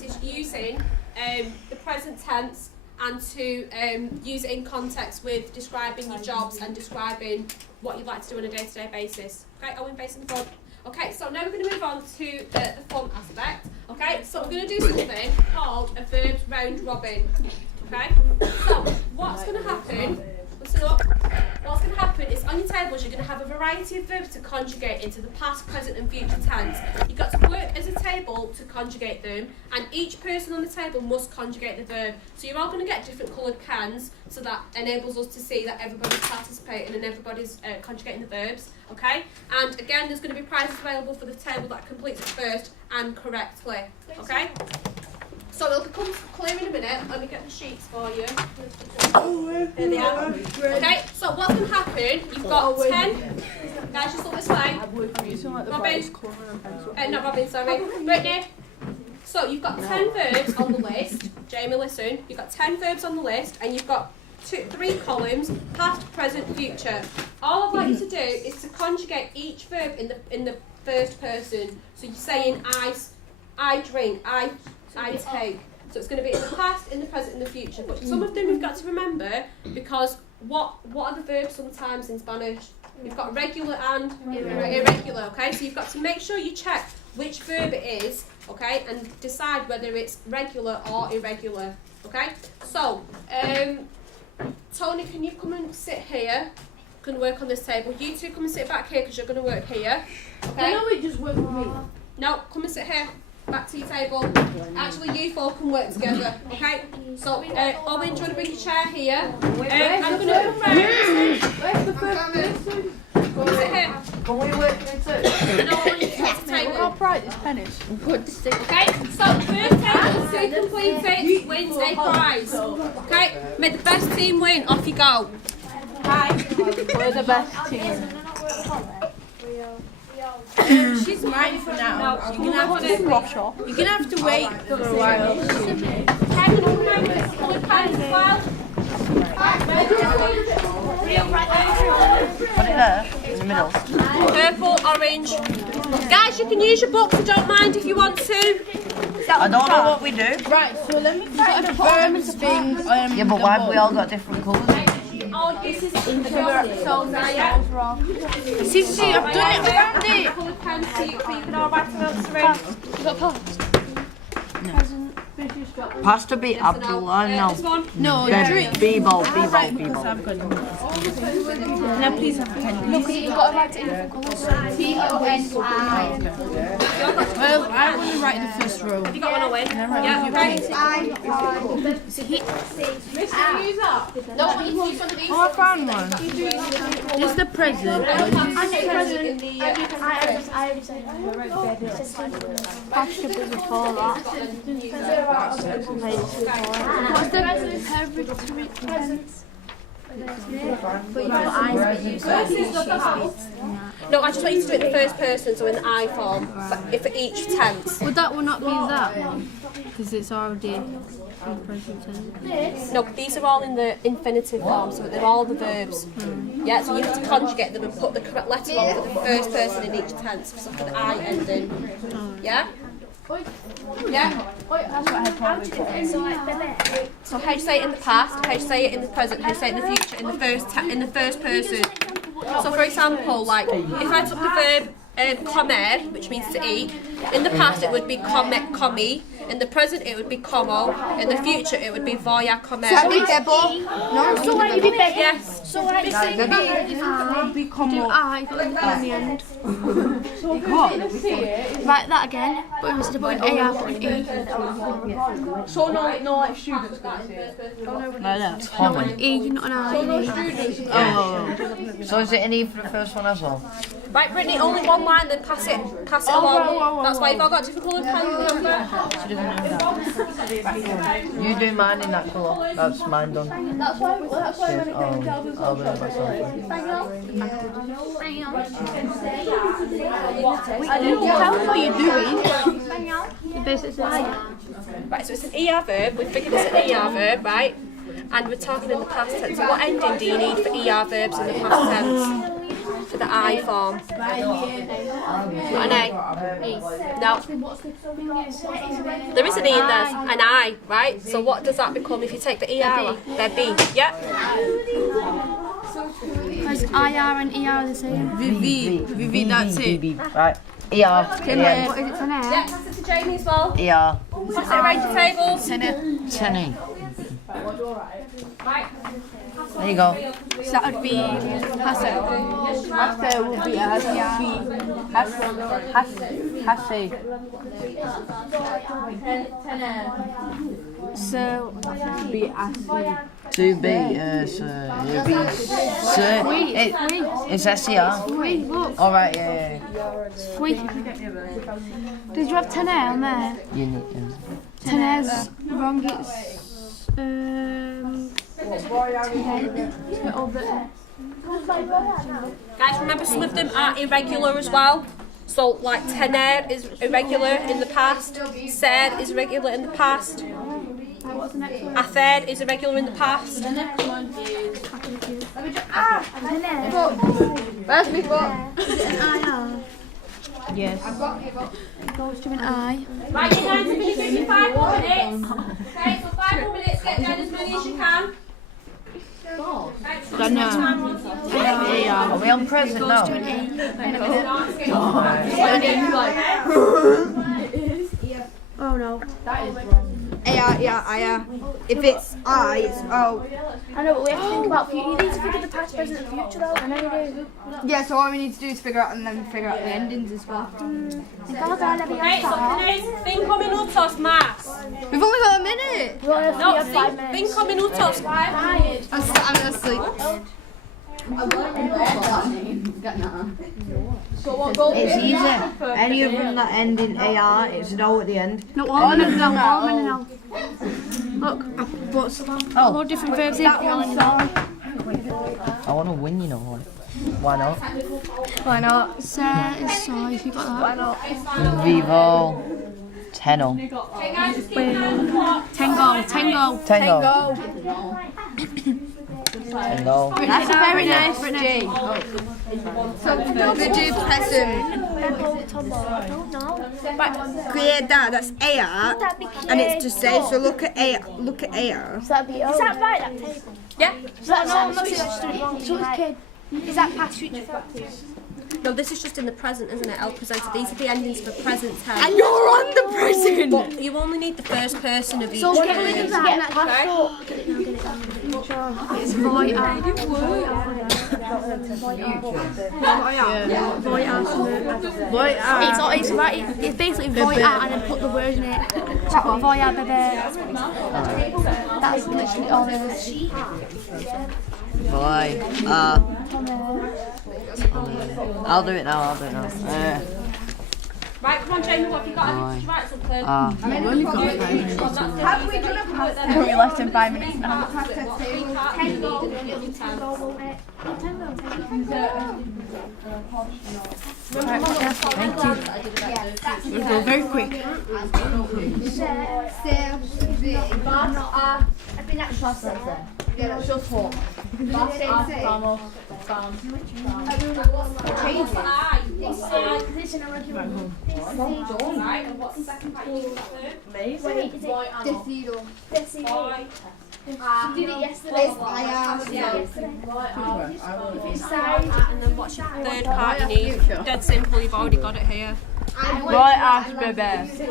practice using the present tense and to use it in context with describing your jobs and describing what you'd like to do on a day-to-day basis. Okay, Owen, facing the front. Okay, so now we're going to move on to the fun aspect. Okay, so we're going to do something called a verbs round robin. Okay, so what's going to happen, listen up, what's going to happen is on your tables you're going to have a variety of verbs to conjugate into the past, present and future tense. You've got to work as a table to conjugate them, and each person on the table must conjugate the verb. So you're all going to get different coloured pens, so that enables us to see that everybody's participating and everybody's conjugating the verbs. Okay, and again there's going to be prizes available for the table that completes it first and correctly. Okay, so it'll become clear in a minute. Let me get the sheets for you. There they are. Okay, so what's going to happen, you've got 10, guys just look this way. Robin, not Robin, sorry. Brittany. So you've got 10 verbs on the list. Jamie, listen. You've got 10 verbs on the list and you've got 3 columns, past, present, future. All I'd like you to do is to conjugate each verb in the first person. So you're saying I drink, I take. So it's going to be in the past, in the present, in the future. But some of them you've got to remember, because what are the verbs sometimes in Spanish? You've got regular and irregular, okay? So you've got to make sure you check which verb it is, okay? And decide whether it's regular or irregular, okay? So, Tony, can you come and sit here? Going to work on this table. You two come and sit back here because you're going to work here, okay? I know it just worked with me. No, come and sit here. Back to your table. Actually, you four can work together, okay? So, Owen, do you want to bring your chair here? I'm going to come round. Where's the first person? Come sit here. Can we work together? No, Owen, you take the table. How bright this pen is. Okay, so first table to complete it wins a prize. Okay, may the best team win. Off you go. Hi. We're the best team. She's mine for now. You're gonna have to wait for a while. Put it there, in the middle. Purple, orange. Guys, you can use your books, I don't mind if you want to. I don't know what we do. Right, so let me find the verbs thing. Yeah, but why have we all got different colours? Oh, this is See, I've done it already. coloured pen so you can all write an answer in. You got past? No. Past to be Abdullah, no. This one. No, Then B-ball. Now please have a pen. Look, you've got to write it in different colours. T-O-N-I. Well, I want to write the first row. Have you got one away? Yeah, okay. No, you can use one of these. Oh, I found one. This is the present. Past should be before that. What's the hereditary tense? No, I just want you to do it in the first person, so in the I form, but for each tense. Would that one not be that one? Because it's already in present tense. No, these are all in the infinitive form, so they're all the verbs. Yeah, so you have to conjugate them and put the correct letter on for the first person in each tense, so for the I ending. Yeah? Yeah? So how do you say it in the past, how do you say it in the present, how do you say it in the future, in the first person? So for example, like, if I took the verb comer, which means to eat, in the past it would be comi, in the present it would be como, in the future it would be voy a comer. No, so why you be begging? Yes. So why you say Do I in the end? Write that again, but instead of putting A, I put an E. So no like students gonna see it. Like that. No, an E, not an I. Oh. So is it an E for the first one as well? Right, Brittany, only one line, then pass it along. That's why you've all got different coloured pens, remember? You do mine in that colour. That's mine done. That's why I'll do it myself. I didn't tell what you're doing. Right, so it's an ER verb. We've figured it's an ER verb, right? And we're talking in the past tense. So what ending do you need for ER verbs in the past tense? for the I form? Not an A? No. There is an E in there, an I, right? So what does that become if you take the ER out? They're B, yeah? Because IR and ER are the same. Vivi, that's it. Right. ER. What is it for now? Yeah, pass it to Jamie as well. ER. Pass it around the table. Tenny. Right. There you go. So that would be Hasso. After will be Hasse. So Be Hasse. To be, so it'll be, it's SER. Wait, look. Alright, yeah. Wait. Did you have 10 air on there? You need, 10 air's wrong. It's Guys, remember some of them are irregular as well. So like tener is irregular in the past, ser is irregular in the past, afer is irregular in the past. The next one is. Where's me foot? Is it an IR? Yes. It goes to an I. Right, you guys have been doing 5 more minutes. Okay, so 5 more minutes, get down as many as you can. Right, so Done now. time runs out. are we on present now? Oh no. Yeah. If it's I, it's O. I know, but we have to think about future. You need to figure the past, present, and future though. I know you do. Yeah, so all we need to do is figure out and then figure out the endings as well. Okay, so today's cinco minutos más. We've only got a minute. We only have No, 5 minutes. cinco minutos. I'm asleep. It's easy. Any of them that end in AR, it's an O at the end. No, all of them are now. Look, what's all different verbs in all in now. I want to win, you know. Why not? Why not? Sarah is sorry if you got that. Why not? Vivo. Tenno. Okay, guys, just keep an eye on the clock. Tango. Tango. That's a very nice G. So we do present. I don't know. Create that. That's AR, and it's to say. So look at AR. Look at AR. Is that right, that table? Yeah. Is that no, it's just wrong. So it's kid. Is that past future factors? No, this is just in the present, isn't it? El presente. These are the endings for present tense. And you're on the present. But you only need the first person of each. So get rid of that. Okay. It's voy It's right. It's basically voy and then put the words in it. Voy bebe. That's literally all it is. Boy. I'll do it now. Right, come on, Jamie, what have you got? I need to write something. I've only got 5 minutes. Have we done a pasta? We're less than 5 minutes now. Thank you. We'll go very quick. Right, and what's the second part you need to do? Did it yesterday. And then what's your third part you need? Dead simple, you've already got it here. Right ass baby.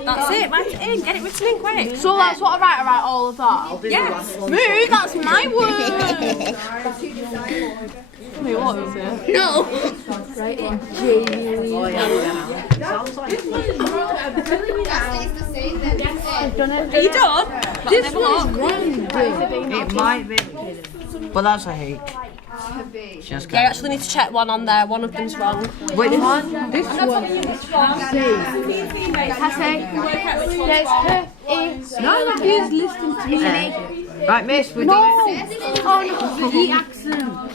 That's it, write it in, get it written in quick. So that's what I write all of that? Yeah. Moo, that's my word. Wait, what is it? No. Are you done? This one's wrong. It might be. But that's a H. Just Yeah, you actually need to check one on there, one of them's wrong. Which one? This one. None of these listen to me. Right, miss, we're doing The E accent.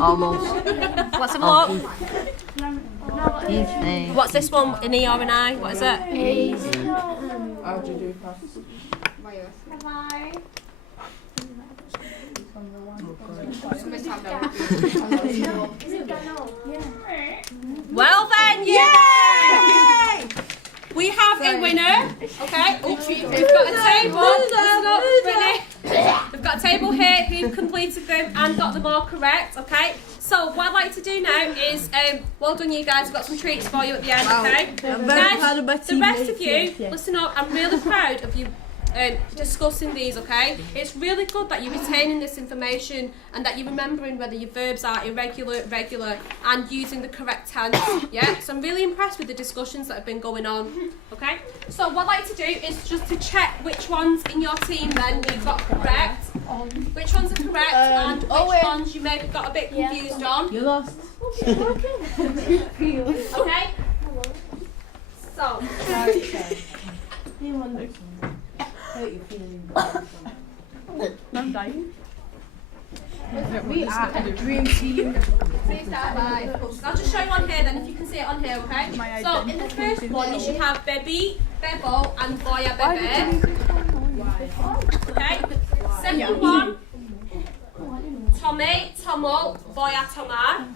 almost. Let's have a look. Evening. What's this one? An E or an I? What is it? Well then, yay! We have a winner. Okay. Oops, we've got a table. Listen up, Brittany. We've got a table here who've completed them and got them all correct. Okay. So what I'd like to do now is, well done you guys. We've got some treats for you at the end. Okay. I'm very proud of my The rest of teammates, you, yes. listen up. I'm really proud of you. Discussing these, okay? It's really good that you're retaining this information and that you're remembering whether your verbs are irregular, regular, and using the correct tense. Yeah, so I'm really impressed with the discussions that have been going on. Okay, so what I'd like to do is just to check which ones in your team then you've got correct, which ones are correct, and which ones you may have got a bit confused on. You lost. Okay. So. I'm dying. We are a dream team. I'll just show you on here then, if you can see it on here, okay? So in the first one you should have Bebe, Bebo and Voya Bebe. Okay? Second one, Tommy, Tomo, Voya Tomar.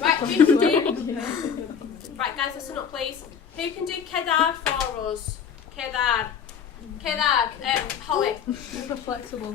Right, who can do... Right guys, listen up please. Who can do Kedar for us? Kedar. Kedar, Holly. Super flexible.